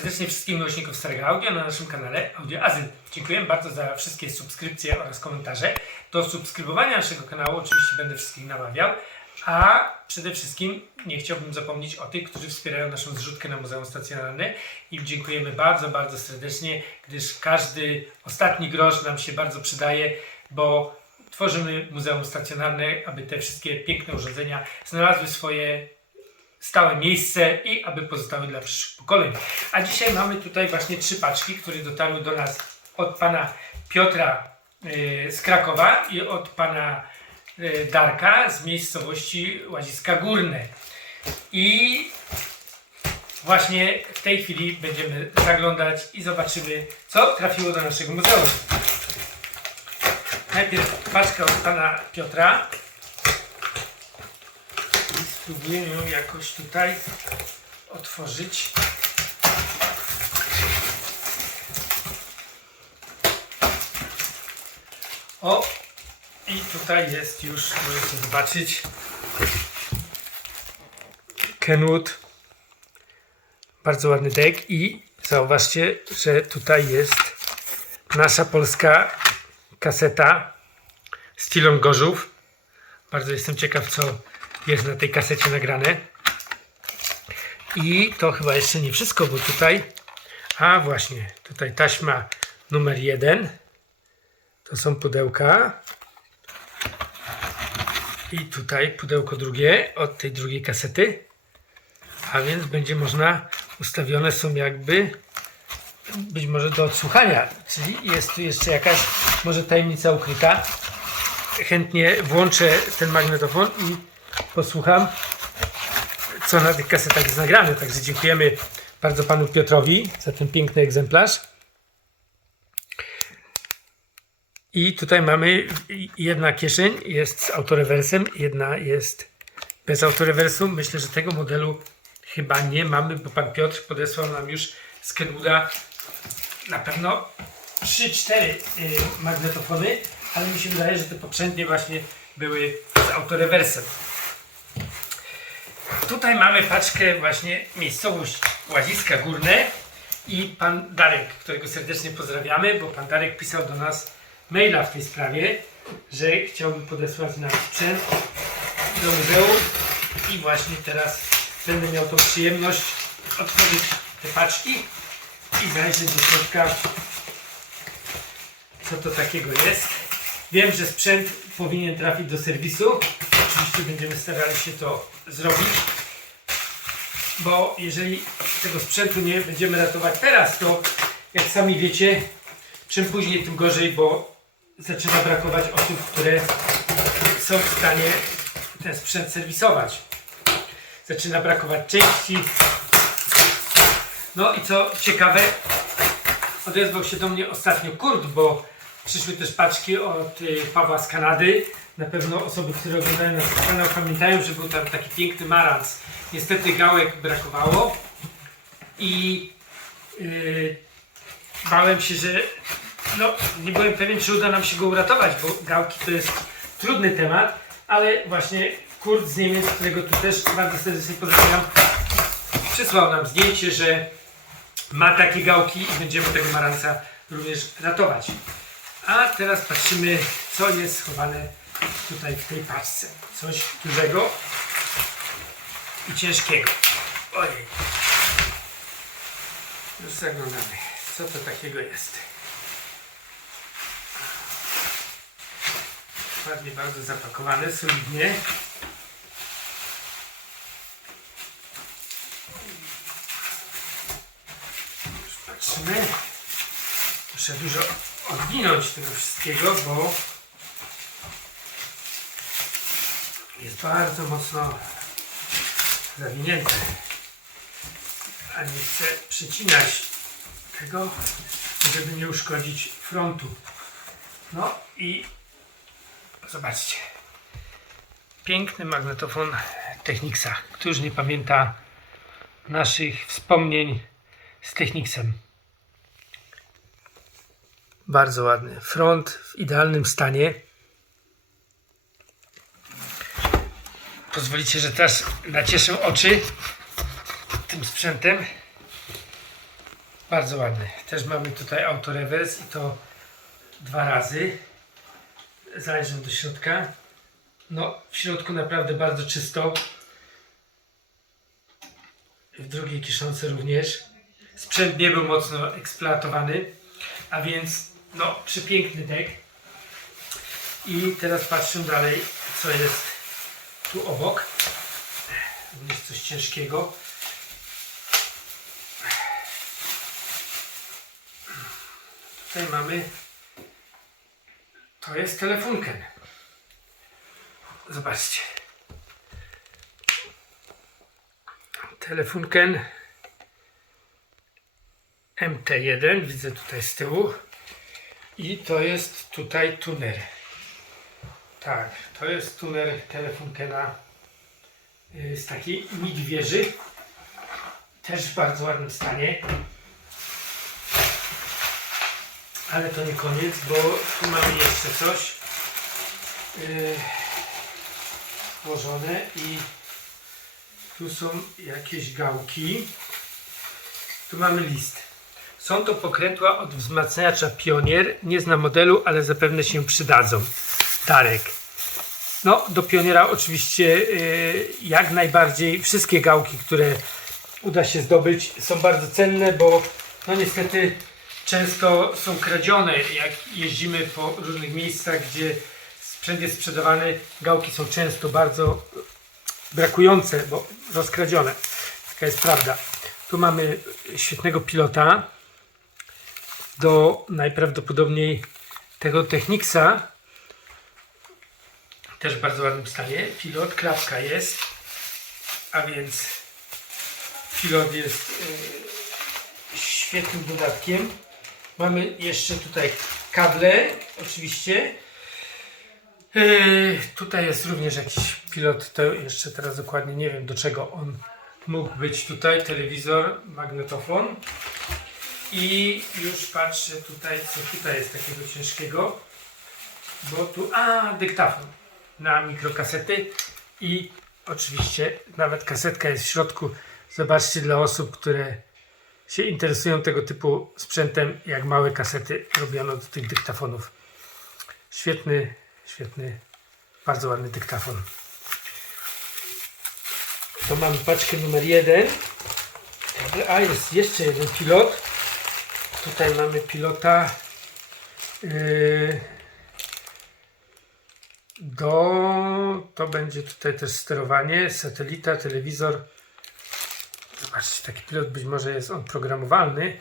Serdecznie wszystkich miłośników Starego Audio na naszym kanale Audio Azyl. Dziękuję bardzo za wszystkie subskrypcje oraz komentarze. Do subskrybowania naszego kanału oczywiście będę wszystkich namawiał, a przede wszystkim nie chciałbym zapomnieć o tych, którzy wspierają naszą zrzutkę na Muzeum Stacjonarne i dziękujemy bardzo, bardzo serdecznie, gdyż każdy ostatni grosz nam się bardzo przydaje, bo tworzymy Muzeum Stacjonarne, aby te wszystkie piękne urządzenia znalazły swoje stałe miejsce i aby pozostały dla przyszłych pokoleń. A dzisiaj mamy tutaj właśnie trzy paczki, które dotarły do nas od pana Piotra y, z Krakowa i od pana y, Darka z miejscowości Łaziska Górne. I właśnie w tej chwili będziemy zaglądać i zobaczymy, co trafiło do naszego muzeum. Najpierw paczka od pana Piotra. Spróbuję ją jakoś tutaj otworzyć. O! I tutaj jest już, możecie zobaczyć, Kenwood. Bardzo ładny dek i zauważcie, że tutaj jest nasza polska kaseta Stilon Gorzów. Bardzo jestem ciekaw, co jest na tej kasecie nagrane. I to chyba jeszcze nie wszystko, bo tutaj, a właśnie, tutaj taśma numer jeden. To są pudełka. I tutaj pudełko drugie od tej drugiej kasety. A więc będzie można, ustawione są jakby być może do odsłuchania. Czyli jest tu jeszcze jakaś może tajemnica ukryta. Chętnie włączę ten magnetofon i posłucham, co na tych kasetach jest nagrane. Także dziękujemy bardzo panu Piotrowi za ten piękny egzemplarz. I tutaj mamy jedna kieszeń jest z autorewersem, jedna jest bez autorewersu. Myślę, że tego modelu chyba nie mamy, bo pan Piotr podesłał nam już z Kenwooda na pewno 3-4 y, magnetofony, ale mi się wydaje, że te poprzednie właśnie były z autorewersem. Tutaj mamy paczkę właśnie miejscowość Łaziska Górne i pan Darek, którego serdecznie pozdrawiamy, bo pan Darek pisał do nas maila w tej sprawie, że chciałby podesłać nam sprzęt do muzeum i właśnie teraz będę miał tą przyjemność otworzyć te paczki i zajrzeć do środka co to takiego jest. Wiem, że sprzęt powinien trafić do serwisu. Oczywiście będziemy starali się to zrobić, bo jeżeli tego sprzętu nie będziemy ratować teraz, to jak sami wiecie, czym później, tym gorzej, bo zaczyna brakować osób, które są w stanie ten sprzęt serwisować. Zaczyna brakować części. No i co ciekawe, odezwał się do mnie ostatnio Kurt, bo przyszły też paczki od y, Pawła z Kanady. Na pewno osoby, które oglądają nasz kanał pamiętają, że był tam taki piękny marans. Niestety gałek brakowało i yy, bałem się, że no, nie byłem pewien, czy uda nam się go uratować, bo gałki to jest trudny temat, ale właśnie Kurt z Niemiec, którego tu też bardzo serdecznie pozdrawiam, przysłał nam zdjęcie, że ma takie gałki i będziemy tego maranca również ratować. A teraz patrzymy, co jest schowane tutaj w tej paczce. Coś dużego i ciężkiego. Ojej. Już zaglądamy, co to takiego jest. Ładnie bardzo zapakowane, solidnie. Już patrzymy. Muszę dużo odwinąć tego wszystkiego, bo jest bardzo mocno zawinięte. A nie chcę przycinać tego, żeby nie uszkodzić frontu. No i zobaczcie. Piękny magnetofon Technicsa. Któż nie pamięta naszych wspomnień z Technicsem. Bardzo ładny. Front w idealnym stanie. Pozwolicie, że teraz nacieszę oczy tym sprzętem. Bardzo ładny. Też mamy tutaj autorewers i to dwa razy. Zajrzę do środka. No, w środku naprawdę bardzo czysto. W drugiej kiszonce również. Sprzęt nie był mocno eksploatowany, a więc no, przepiękny dek. I teraz patrzę dalej, co jest tu obok. Również coś ciężkiego. Tutaj mamy. To jest telefunken. Zobaczcie. Telefunken MT1, widzę tutaj z tyłu. I to jest tutaj tuner. Tak, to jest tuner telefunkena y, z takiej midwieży. Też w bardzo ładnym stanie. Ale to nie koniec, bo tu mamy jeszcze coś yy, włożone i tu są jakieś gałki. Tu mamy list. Są to pokrętła od wzmacniacza Pionier. Nie znam modelu, ale zapewne się przydadzą. Darek. No, do Pioniera oczywiście yy, jak najbardziej wszystkie gałki, które uda się zdobyć są bardzo cenne, bo no niestety często są kradzione, jak jeździmy po różnych miejscach, gdzie sprzęt jest sprzedawany, gałki są często bardzo brakujące, bo rozkradzione. Taka jest prawda. Tu mamy świetnego pilota do najprawdopodobniej tego Technicsa. Też w bardzo ładnym stanie. Pilot, klapka jest, a więc pilot jest yy, świetnym dodatkiem. Mamy jeszcze tutaj kable, oczywiście. Yy, tutaj jest również jakiś pilot, to jeszcze teraz dokładnie nie wiem do czego on mógł być tutaj. Telewizor, magnetofon. I już patrzę tutaj, co tutaj jest takiego ciężkiego. Bo tu, a, dyktafon na mikrokasety i oczywiście nawet kasetka jest w środku. Zobaczcie dla osób, które się interesują tego typu sprzętem, jak małe kasety robiono do tych dyktafonów. Świetny, świetny, bardzo ładny dyktafon. To mamy paczkę numer jeden. A jest jeszcze jeden pilot. Tutaj mamy pilota yy, do to będzie tutaj też sterowanie, satelita, telewizor. Zobaczcie, taki pilot być może jest on programowalny.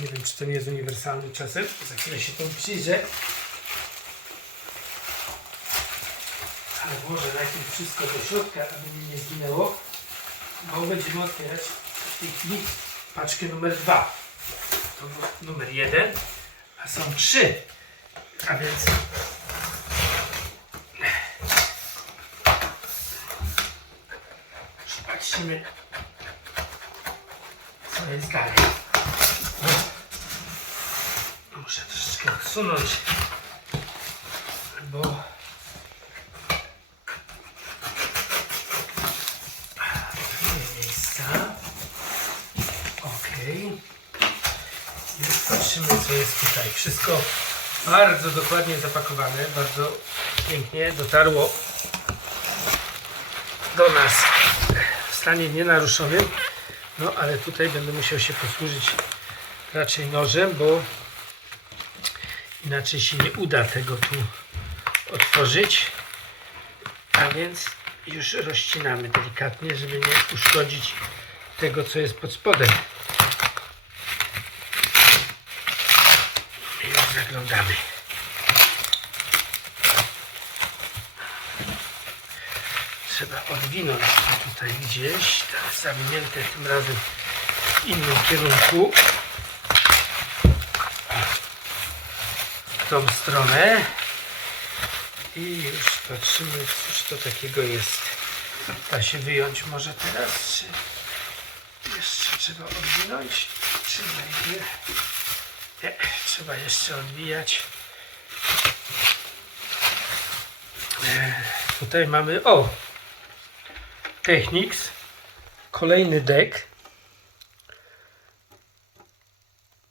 Nie wiem, czy to nie jest uniwersalny czasem. Za chwilę się tym przyjrzę. Ale włożę najpierw wszystko do środka, aby mi nie zginęło. Bo będziemy otwierać w tej chwili paczkę numer dwa. To był numer jeden, a są trzy. A więc patrzymy co jest dalej. Muszę troszeczkę odsunąć, bo miejsca. Ok. Już patrzymy, co jest tutaj. Wszystko bardzo dokładnie zapakowane, bardzo pięknie dotarło do nas stanie nienaruszonym. No ale tutaj będę musiał się posłużyć raczej nożem, bo inaczej się nie uda tego tu otworzyć. A więc już rozcinamy delikatnie, żeby nie uszkodzić tego, co jest pod spodem. I już zaglądamy. Trzeba odwinąć to tutaj gdzieś, tak zawinięte tym razem w innym kierunku. W tą stronę. I już patrzymy, cóż to takiego jest. Da się wyjąć może teraz, czy jeszcze trzeba odwinąć, czy nie? Nie, trzeba jeszcze odwijać. E, Tutaj mamy, o, Technics, kolejny dek.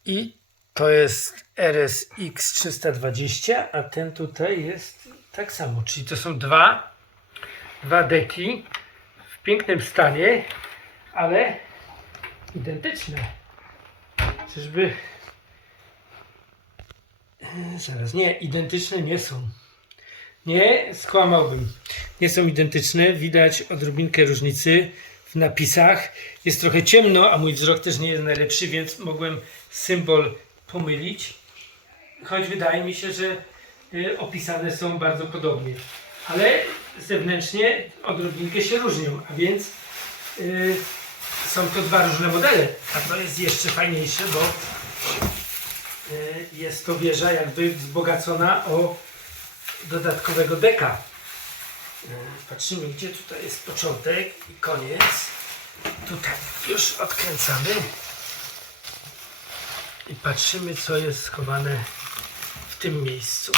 I to jest RSX 320, a ten tutaj jest tak samo. Czyli to są dwa, dwa deki w pięknym stanie, ale identyczne. Czyżby. Zaraz, nie, identyczne nie są. Nie, skłamałbym. Nie są identyczne. Widać odrobinkę różnicy w napisach. Jest trochę ciemno, a mój wzrok też nie jest najlepszy, więc mogłem symbol pomylić. Choć wydaje mi się, że y, opisane są bardzo podobnie. Ale zewnętrznie odrobinkę się różnią, a więc y, są to dwa różne modele. A to jest jeszcze fajniejsze, bo y, jest to wieża jakby wzbogacona o dodatkowego deka. E, Patrzymy, gdzie tutaj jest początek i koniec. Tutaj już odkręcamy. I patrzymy, co jest schowane w tym miejscu.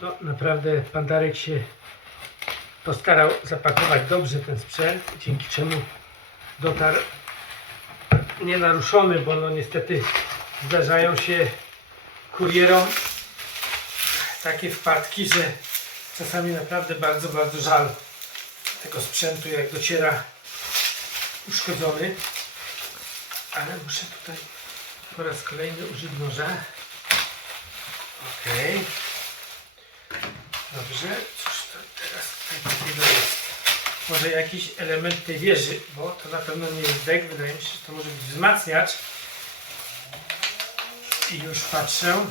To naprawdę Pandarek się postarał zapakować dobrze ten sprzęt, dzięki czemu dotarł nienaruszony, bo no niestety zdarzają się kurierom takie wpadki, że czasami naprawdę bardzo, bardzo żal tego sprzętu, jak dociera uszkodzony. Ale muszę tutaj po raz kolejny użyć noża. Ok. Dobrze, cóż to teraz tutaj takiego jest? Może jakiś element tej wieży, bo to na pewno nie jest dek, wydaje mi się, że to może być wzmacniacz. I już patrzę,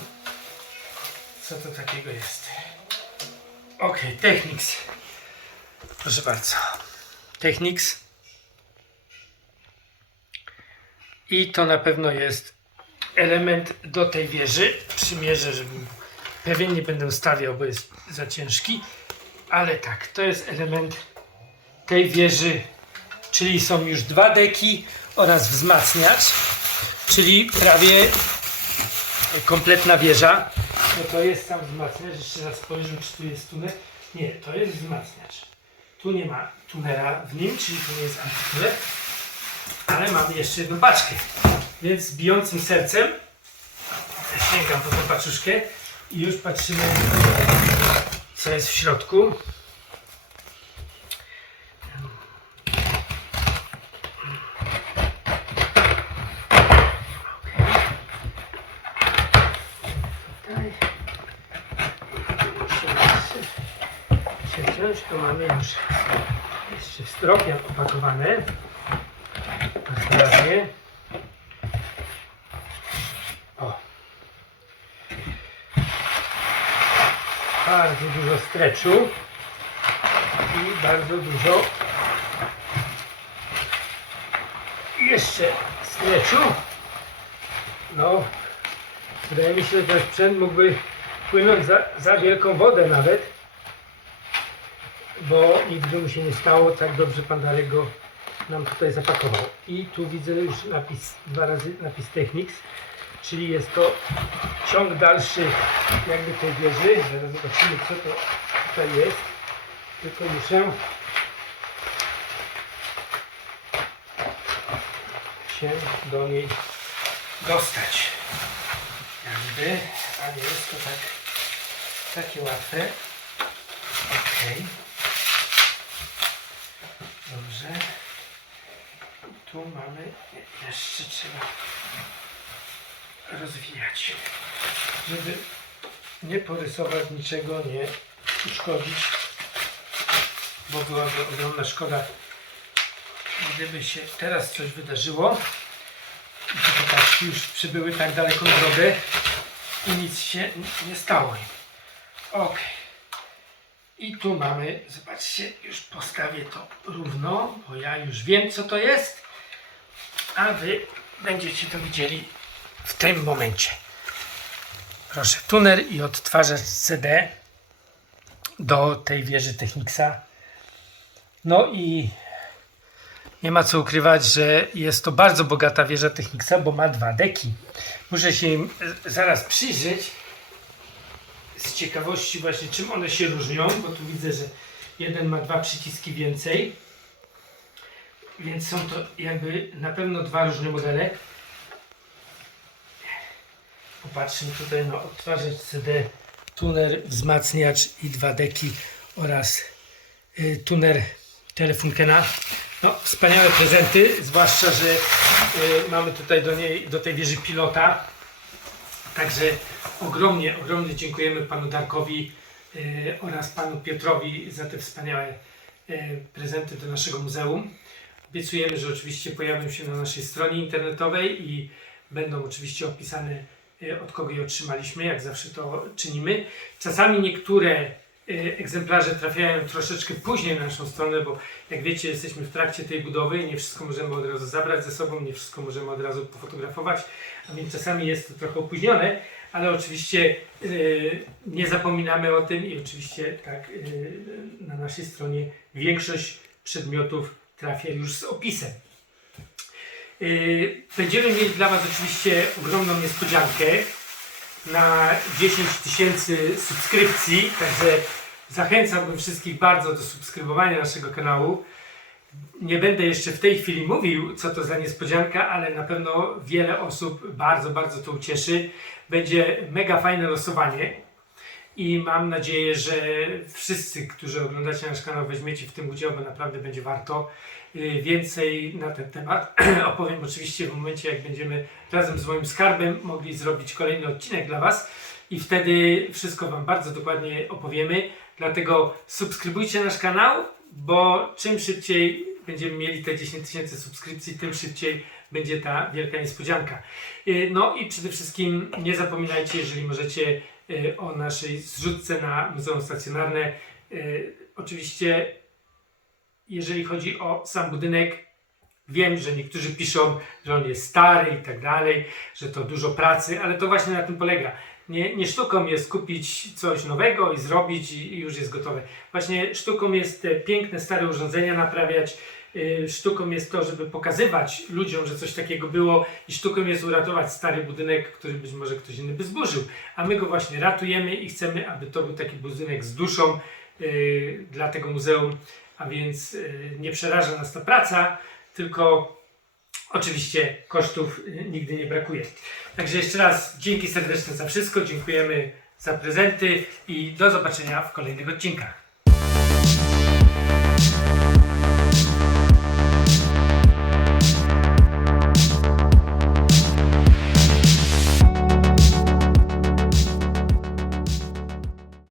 co to takiego jest. Ok, Technics. Proszę bardzo. Technics. I to na pewno jest element do tej wieży. Przymierzę, żebym pewien nie będę stawiał, bo jest za ciężki. Ale tak, to jest element tej wieży, czyli są już dwa deki oraz wzmacniacz, czyli prawie kompletna wieża. No to jest sam wzmacniacz, jeszcze raz spojrzę, czy tu jest tunel. Nie, to jest wzmacniacz. Tu nie ma tunela w nim, czyli tu nie jest antytunel, ale mamy jeszcze jedną paczkę. Więc z bijącym sercem sięgam po tą paczuszkę i już patrzymy, co jest w środku. Tutaj. Musimy przeciąć. Tu mamy już jeszcze w stropie opakowane. Ostrożnie. O. Bardzo dużo streczu i bardzo dużo jeszcze streczu. No, Wydaje mi się, że ten sprzęt mógłby płynąć za, za wielką wodę nawet, bo nigdy mu się nie stało, tak dobrze pan Darek go nam tutaj zapakował. I tu widzę już napis, dwa razy napis Technics, czyli jest to ciąg dalszy jakby tej wieży. Zaraz zobaczymy co to tutaj jest. Tylko muszę się do niej dostać jakby, a nie jest to tak takie łatwe. Ok. Dobrze. Tu mamy, jeszcze trzeba rozwijać, żeby nie porysować niczego, nie uszkodzić, bo byłaby ogromna szkoda, gdyby się teraz coś wydarzyło. Popatrzki już przybyły tak daleko na drogę i nic się nie stało. Ok. I tu mamy, zobaczcie, już postawię to równo, bo ja już wiem co to jest, a wy będziecie to widzieli w tym momencie. Proszę, tunel i odtwarzacz CD do tej wieży Technicsa. No i nie ma co ukrywać, że jest to bardzo bogata wieża Technicsa, bo ma dwa deki. Muszę się im zaraz przyjrzeć z ciekawości właśnie czym one się różnią, bo tu widzę, że jeden ma dwa przyciski więcej, Więc są to jakby na pewno dwa różne modele. Popatrzmy tutaj na odtwarzacz CD, tuner, wzmacniacz i dwa deki oraz y, tuner Telefunkena. No, wspaniałe prezenty, zwłaszcza, że y, mamy tutaj do, niej, do tej wieży pilota. Także ogromnie, ogromnie dziękujemy panu Darkowi y, oraz panu Piotrowi za te wspaniałe y, prezenty do naszego muzeum. Obiecujemy, że oczywiście pojawią się na naszej stronie internetowej i będą oczywiście opisane y, od kogo je otrzymaliśmy, jak zawsze to czynimy. Czasami niektóre y, egzemplarze trafiają troszeczkę później na naszą stronę, bo jak wiecie, jesteśmy w trakcie tej budowy i nie wszystko możemy od razu zabrać ze sobą, nie wszystko możemy od razu pofotografować, a więc czasami jest to trochę opóźnione, ale oczywiście y, nie zapominamy o tym i oczywiście tak na naszej stronie większość przedmiotów trafia już z opisem. Y, Będziemy mieli dla Was oczywiście ogromną niespodziankę na 10 tysięcy subskrypcji, także zachęcałbym wszystkich bardzo do subskrybowania naszego kanału. Nie będę jeszcze w tej chwili mówił, co to za niespodzianka, ale na pewno wiele osób bardzo, bardzo to ucieszy. Będzie mega fajne losowanie i mam nadzieję, że wszyscy, którzy oglądacie nasz kanał, weźmiecie w tym udział, bo naprawdę będzie warto. Y, Więcej na ten temat opowiem oczywiście w momencie, jak będziemy razem z moim skarbem mogli zrobić kolejny odcinek dla Was i wtedy wszystko Wam bardzo dokładnie opowiemy. Dlatego subskrybujcie nasz kanał, bo czym szybciej będziemy mieli te 10 tysięcy subskrypcji, tym szybciej będzie ta wielka niespodzianka. Y, No i przede wszystkim nie zapominajcie, jeżeli możecie, o naszej zrzutce na Muzeum Stacjonarne. Y, Oczywiście jeżeli chodzi o sam budynek, wiem, że niektórzy piszą, że on jest stary i tak dalej, że to dużo pracy, ale to właśnie na tym polega. Nie, nie sztuką jest kupić coś nowego i zrobić i, i już jest gotowe. Właśnie sztuką jest te piękne, stare urządzenia naprawiać. Yy, Sztuką jest to, żeby pokazywać ludziom, że coś takiego było i sztuką jest uratować stary budynek, który być może ktoś inny by zburzył. A my go właśnie ratujemy i chcemy, aby to był taki budynek z duszą yy, dla tego muzeum, a więc yy, nie przeraża nas ta praca, tylko oczywiście kosztów nigdy nie brakuje. Także jeszcze raz dzięki serdeczne za wszystko, dziękujemy za prezenty i do zobaczenia w kolejnych odcinkach.